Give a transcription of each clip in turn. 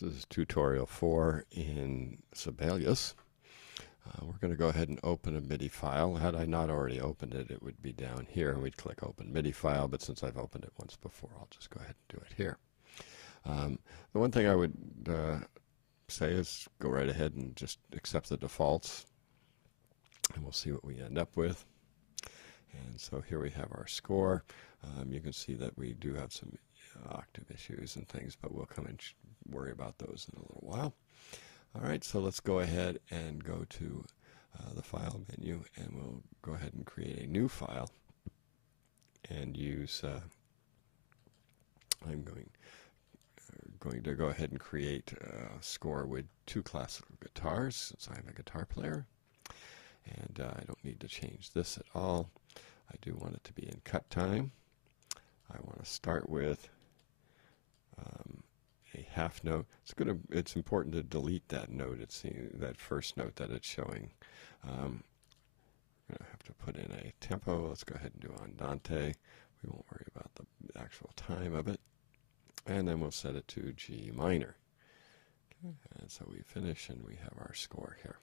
This is tutorial 4 in Sibelius. We're going to go ahead and open a MIDI file. Had I not already opened it, it would be down here, and we'd click Open MIDI File, but since I've opened it once before, I'll just go ahead and do it here. The one thing I would say is go right ahead and just accept the defaults, and we'll see what we end up with. And so here we have our score. You can see that we do have some octave issues and things, but we'll come and worry about those in a little while. All right, so let's go ahead and go to the File menu, and we'll go ahead and create a new file and use, I'm going to go ahead and create a score with 2 classical guitars, since I'm a guitar player. And I don't need to change this at all. I do want it to be in cut time. I want to start with a half note. It's important to delete that note. It's that first note that it's showing. We're going to have to put in a tempo. Let's go ahead and do andante. We won't worry about the actual time of it. And then we'll set it to G minor. Okay. And so we finish and we have our score here.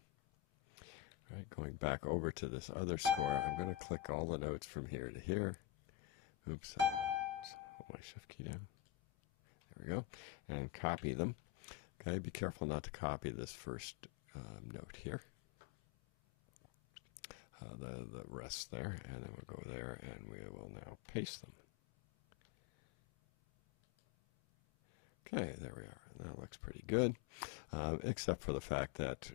All right, going back over to this other score, I'm going to click all the notes from here to here. Oops, hold my shift key down. There we go. And copy them. Okay, be careful not to copy this first note here. The rest there, and then we'll go there and we will now paste them. Okay, there we are. That looks pretty good, except for the fact that,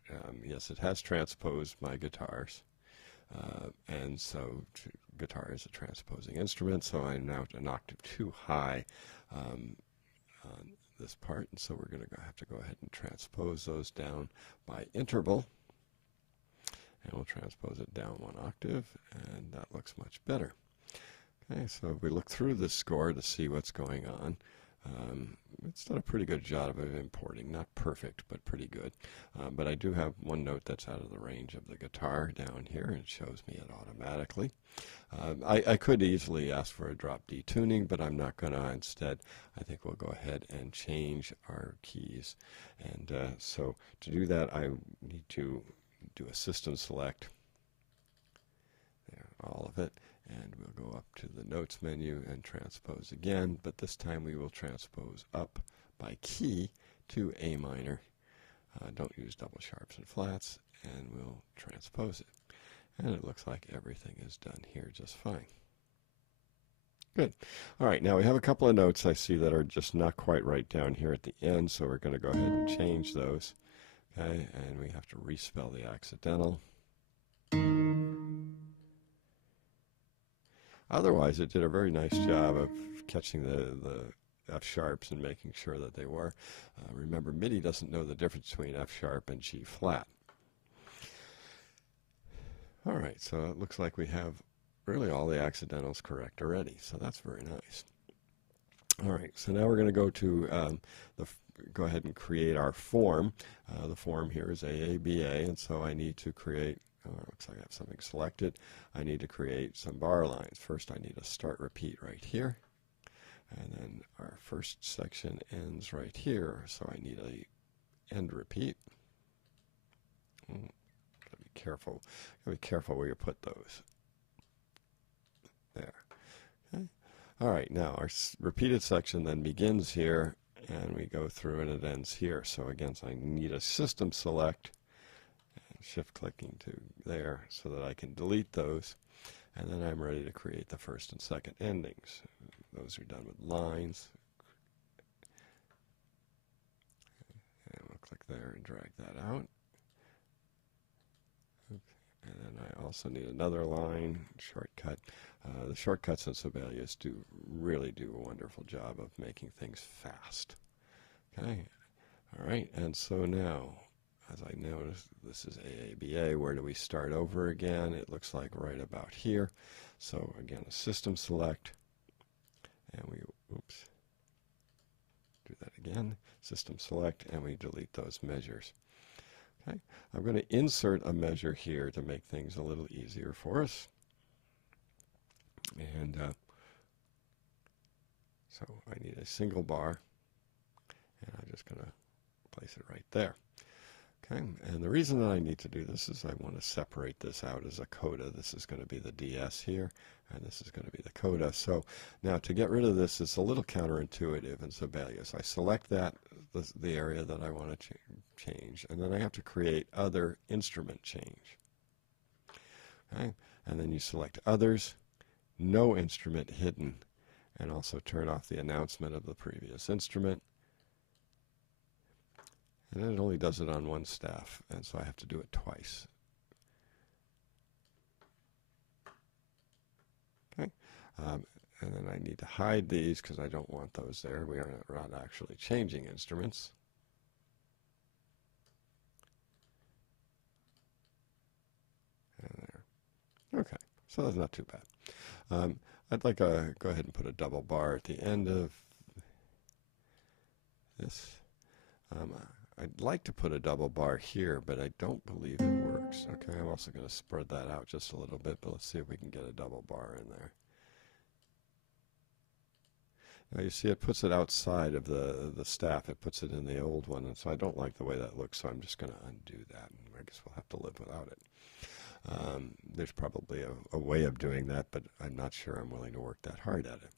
yes, it has transposed my guitars. And so guitar is a transposing instrument, so I'm now an octave too high on this part, and so we're going to have to go ahead and transpose those down by interval. And we'll transpose it down 1 octave, and that looks much better. Okay, so if we look through this score to see what's going on, it's done a pretty good job of importing. Not perfect, but pretty good. But I do have one note that's out of the range of the guitar down here, and it shows me it automatically. I could easily ask for a drop D tuning, but I'm not going to. Instead, I think we'll go ahead and change our keys. And so to do that, I need to do a system select. There, all of it. And we'll go up to the Notes menu and transpose again, but this time we will transpose up by key to A minor. Don't use double sharps and flats, and we'll transpose it. And it looks like everything is done here just fine. Good. All right, now we have a couple of notes I see that are just not quite right down here at the end, so we're going to go ahead and change those. Okay, and we have to respell the accidental. Otherwise, it did a very nice job of catching the F sharps and making sure that they were. Remember, MIDI doesn't know the difference between F sharp and G flat. All right, so it looks like we have really all the accidentals correct already, so that's very nice. All right, so now we're going to go to go ahead and create our form. The form here is AABA, and so I need to create. Looks like I have something selected. I need to create some bar lines. First, I need a start repeat right here, and then our first section ends right here. So I need a end repeat. Gotta be careful. Gotta be careful where you put those. There. Okay. All right. Now our repeated section then begins here, and we go through, and it ends here. So again, so I need a system select. Shift clicking to there so that I can delete those, and then I'm ready to create the first and second endings. Those are done with lines, and we'll click there and drag that out. Okay. And then I also need another line shortcut. The shortcuts in Sibelius really do a wonderful job of making things fast. Okay, all right, and so now, as I noticed, this is AABA. Where do we start over again? It looks like right about here. So again, a system select, and we, oops, do that again, system select, and we delete those measures. Okay, I'm going to insert a measure here to make things a little easier for us. And so I need a single bar, and I'm just going to place it right there. Okay, and the reason that I need to do this is I want to separate this out as a coda. This is going to be the DS here, and this is going to be the coda. So now to get rid of this, it's a little counterintuitive in Sibelius. I select that, the area that I want to change, and then I have to create other instrument change. Okay, and then you select others, no instrument hidden, and also turn off the announcement of the previous instrument. And then it only does it on one staff, and so I have to do it twice. Okay, and then I need to hide these because I don't want those there. We are not actually changing instruments. And there. Okay, so that's not too bad. I'd like to go ahead and put a double bar at the end of this. I'd like to put a double bar here, but I don't believe it works. Okay, I'm also going to spread that out just a little bit, but let's see if we can get a double bar in there. Now you see it puts it outside of the staff. It puts it in the old one, and so I don't like the way that looks, so I'm just going to undo that. I guess we'll have to live without it. There's probably a way of doing that, but I'm not sure I'm willing to work that hard at it.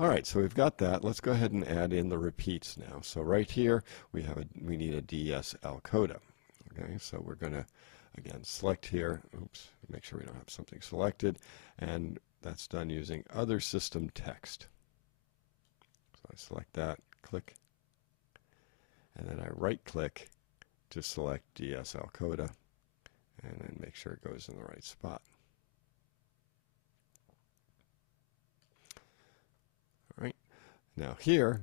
All right, so we've got that. Let's go ahead and add in the repeats now. So right here we need a DSL coda. Okay, so we're going to again select here. Oops, make sure we don't have something selected, and that's done using other system text. So I select that, click, and then I right-click to select DSL coda, and then make sure it goes in the right spot. All right. Now here,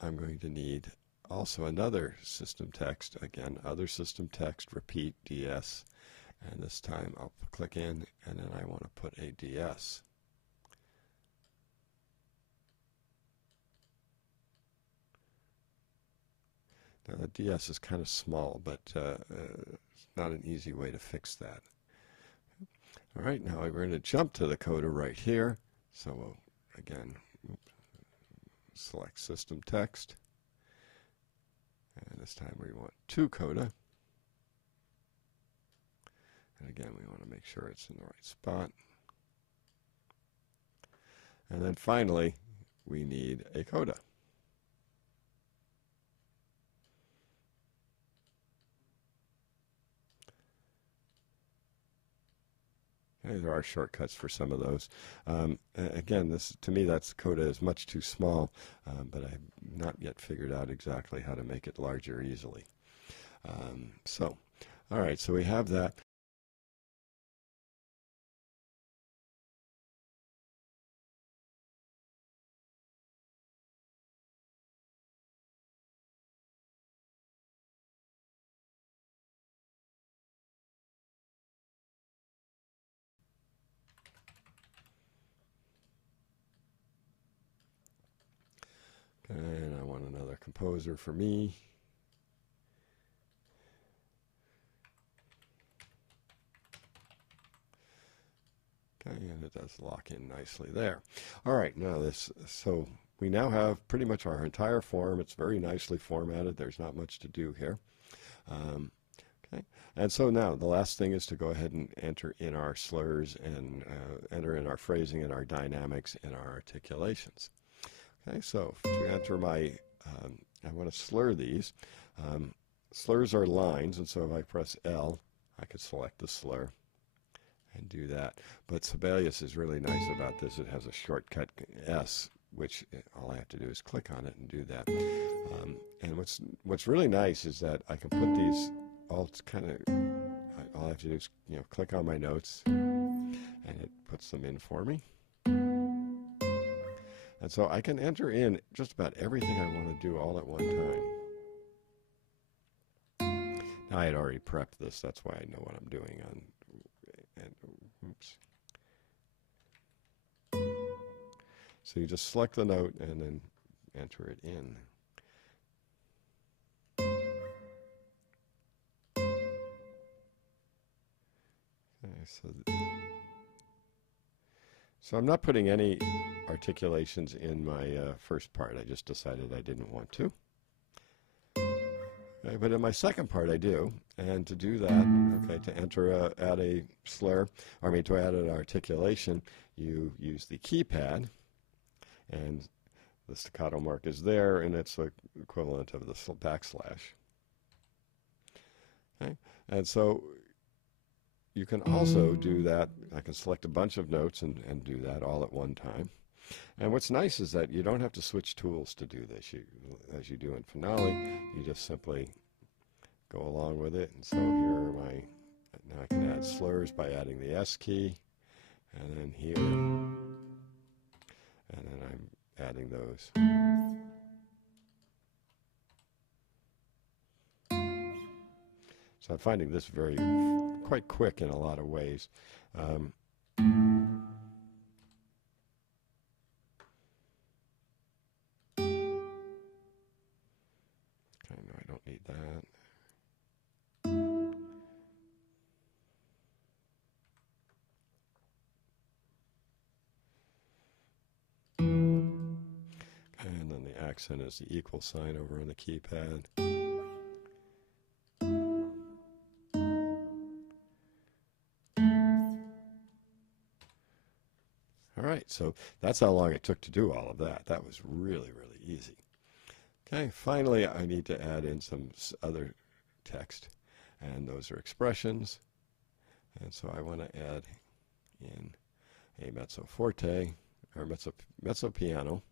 I'm going to need also another system text. Again, other system text, repeat, DS. And this time I'll click in, and then I want to put a DS. Now the DS is kind of small, but it's not an easy way to fix that. All right, now we're going to jump to the coda right here. So we'll, again, select system text, and this time we want to coda, and again we want to make sure it's in the right spot, and then finally we need a coda. Okay, there are shortcuts for some of those. Again, this to me, that's coda is much too small, but I've not yet figured out exactly how to make it larger easily. All right, so we have that. And I want another composer for me. Okay, and it does lock in nicely there. All right, now so we now have pretty much our entire form. It's very nicely formatted. There's not much to do here. Okay, and so now the last thing is to go ahead and enter in our slurs and enter in our phrasing and our dynamics and our articulations. Okay, so to enter my, I want to slur these. Slurs are lines, and so if I press L, I could select the slur and do that. But Sibelius is really nice about this. It has a shortcut S, which all I have to do is click on it and do that. And what's really nice is that I can put these all kind of, all I have to do is click on my notes, and it puts them in for me. And so I can enter in just about everything I want to do all at one time. Now I had already prepped this, that's why I know what I'm doing on. And, oops. So you just select the note and then enter it in. Okay, so I'm not putting any articulations in my first part. I just decided I didn't want to. Okay, but in my second part I do, and to do that, okay, to enter add a slur, or I mean to add an articulation, you use the keypad, and the staccato mark is there, and it's the equivalent of the backslash. Okay, and so you can also do that. I can select a bunch of notes and do that all at one time. And what's nice is that you don't have to switch tools to do this. As you do in Finale, you just simply go along with it. And so here are my, now I can add slurs by adding the S key, and then here, and then I'm adding those. So I'm finding this quite quick in a lot of ways. No, I don't need that. And then the accent is the equal sign over on the keypad. All right, so that's how long it took to do all of that. That was really, really easy. Okay, finally I need to add in some other text, and those are expressions. And so I want to add in a mezzo forte, or mezzo piano.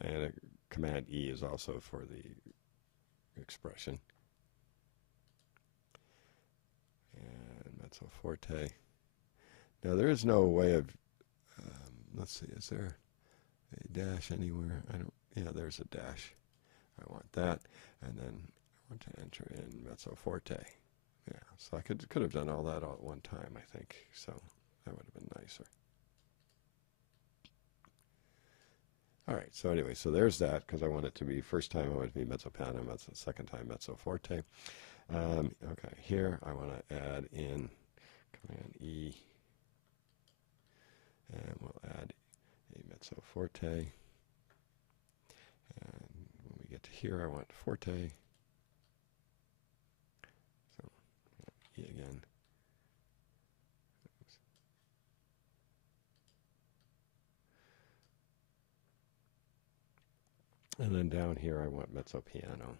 And Command E is also for the expression. And mezzo forte. Now there is no way of, let's see, is there a dash anywhere? I don't, yeah, there's a dash. I want that. And then I want to enter in mezzo forte. Yeah, so I could have done all that all at one time, I think. So that would have been nicer. All right, so anyway, so there's that, because I want it to be, first time I want it to be mezzo piano, second time mezzo forte. Okay, here I want to add in Command E, and we'll add a mezzo forte. And when we get to here, I want forte. So E again. And then down here, I want mezzo piano.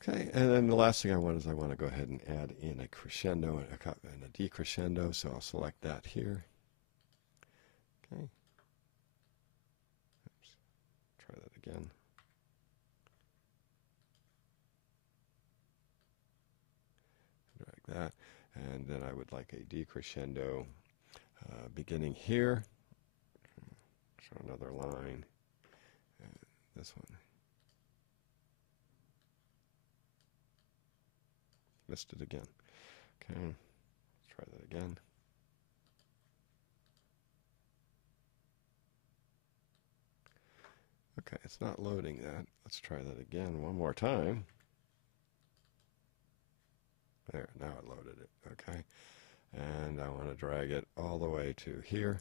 Okay, and then the last thing I want is I want to go ahead and add in a crescendo and a decrescendo, so I'll select that here. Okay. Oops. Try that again. Drag that, and then I would like a decrescendo beginning here. Show another line. This one. Missed it again. Okay, let's try that again. Okay, it's not loading that. Let's try that again one more time. There, now it loaded it. Okay, and I want to drag it all the way to here.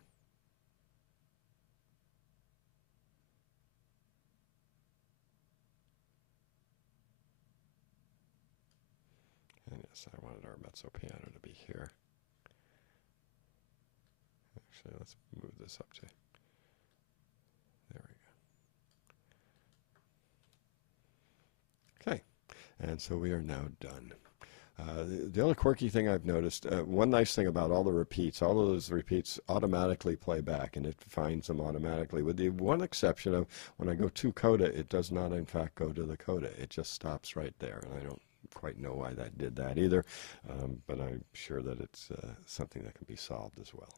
And yes, I wanted our mezzo piano to be here. Actually, let's move this up to, there we go. Okay, and so we are now done. The only quirky thing I've noticed, one nice thing about all the repeats, all of those repeats automatically play back, and it finds them automatically, with the one exception of when I go to Coda, it does not in fact go to the Coda. It just stops right there, and I don't quite know why that did that either, but I'm sure that it's something that can be solved as well.